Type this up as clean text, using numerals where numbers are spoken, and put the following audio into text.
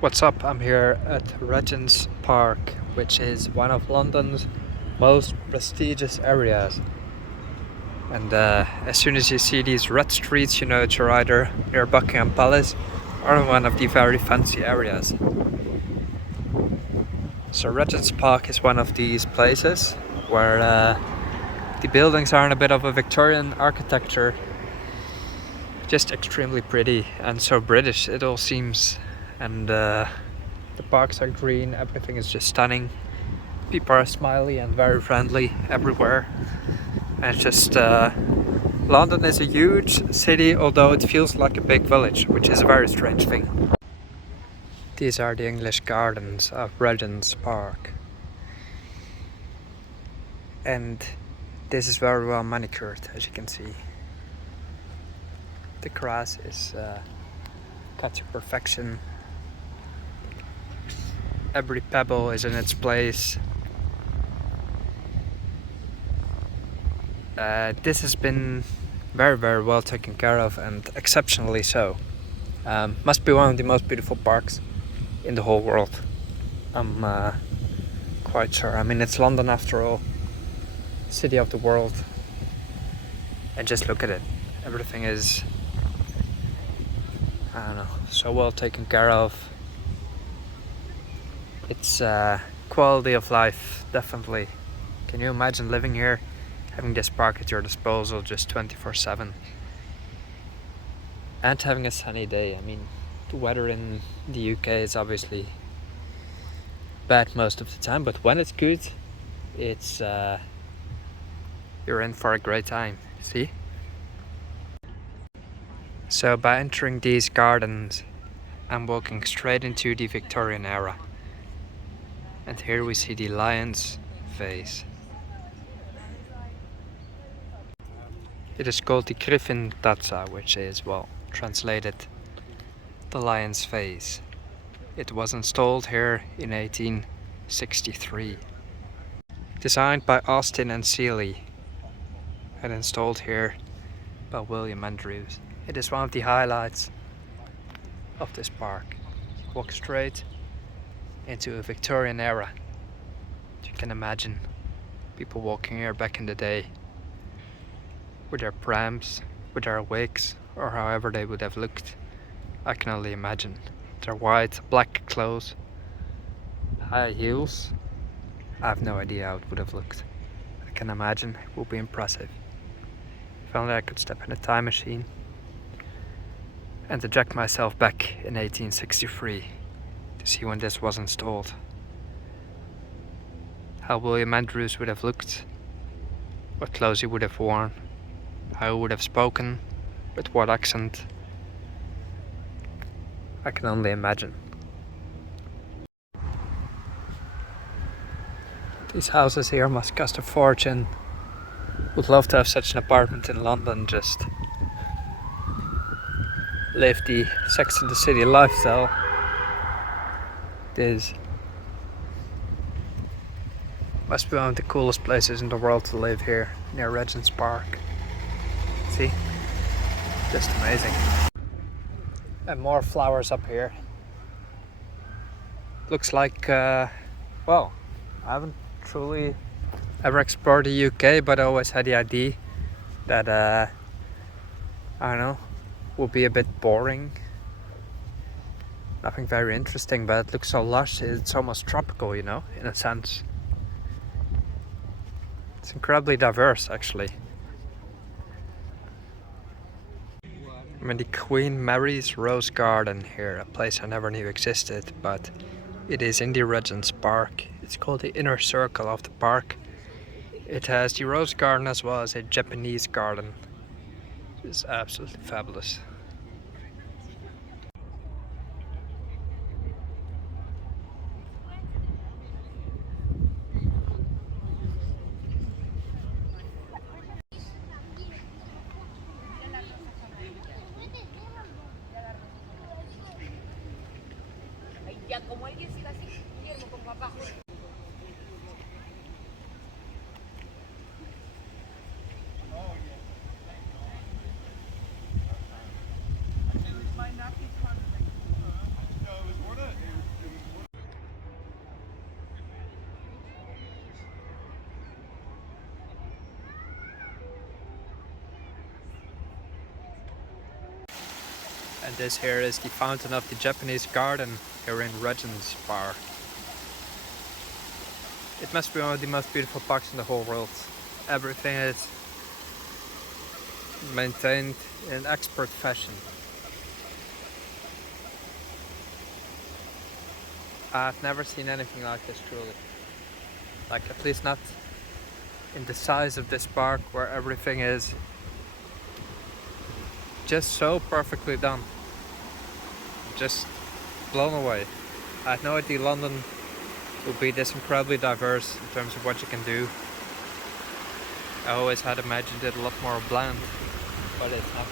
What's up? I'm here at Regent's Park, which is one of London's most prestigious areas. And as soon as you see these red streets, you know it's either near Buckingham Palace or in one of the very fancy areas. So Regent's Park is one of these places where the buildings are in a bit of a Victorian architecture, just extremely pretty and so British it all seems. And the parks are green, everything is just stunning. People are smiley and very friendly everywhere. And it's just London is a huge city, although it feels like a big village, which is a very strange thing. These are the English gardens of Regent's Park. And this is very well manicured, as you can see. The grass is cut to perfection. Every pebble is in its place. This has been very well taken care of, and exceptionally so. Must be one of the most beautiful parks in the whole world. I'm quite sure. I mean, it's London after all, city of the world. And just look at it. Everything is, I don't know, so well taken care of. It's quality of life, definitely. Can you imagine living here, having this park at your disposal just 24/7? And having a sunny day. I mean, the weather in the UK is obviously bad most of the time, but when it's good, it's you're in for a great time. See? So by entering these gardens, I'm walking straight into the Victorian era. And here we see the lion's face. It is called the Griffin Taza, which is, well, translated the lion's face. It was installed here in 1863. Designed by Austin and Seeley and installed here by William Andrews. It is one of the highlights of this park. Walk straight into a Victorian era. You can imagine people walking here back in the day with their prams, with their wigs, or however they would have looked. I can only imagine. Their white, black clothes, high heels. I have no idea how it would have looked. I can imagine it would be impressive. If only I could step in a time machine and eject myself back in 1863 to see when this was installed. How William Andrews would have looked, what clothes he would have worn, how he would have spoken, with what accent. I can only imagine. These houses here must cost a fortune. Would love to have such an apartment in London, just live the Sex and the City lifestyle. This must be one of the coolest places in the world to live here, near Regent's Park. See? Just amazing. And more flowers up here. Looks like, well, I haven't truly ever explored the UK, but I always had the idea that, I don't know, would be a bit boring. Nothing very interesting, but it looks so lush. It's almost tropical, you know, in a sense. It's incredibly diverse, actually. I'm in the Queen Mary's Rose Garden here, a place I never knew existed, but it is in the Regent's Park. It's called the inner circle of the park. It has the rose garden as well as a Japanese garden. It's absolutely fabulous. And this here is the fountain of the Japanese garden here in Regent's Bar. It must be one of the most beautiful parks in the whole world. Everything is maintained in expert fashion. I've never seen anything like this, truly. Like, at least not in the size of this park, where everything is just so perfectly done. Just blown away. I had no idea London would be this incredibly diverse in terms of what you can do. I always had imagined it a lot more bland, but it's not.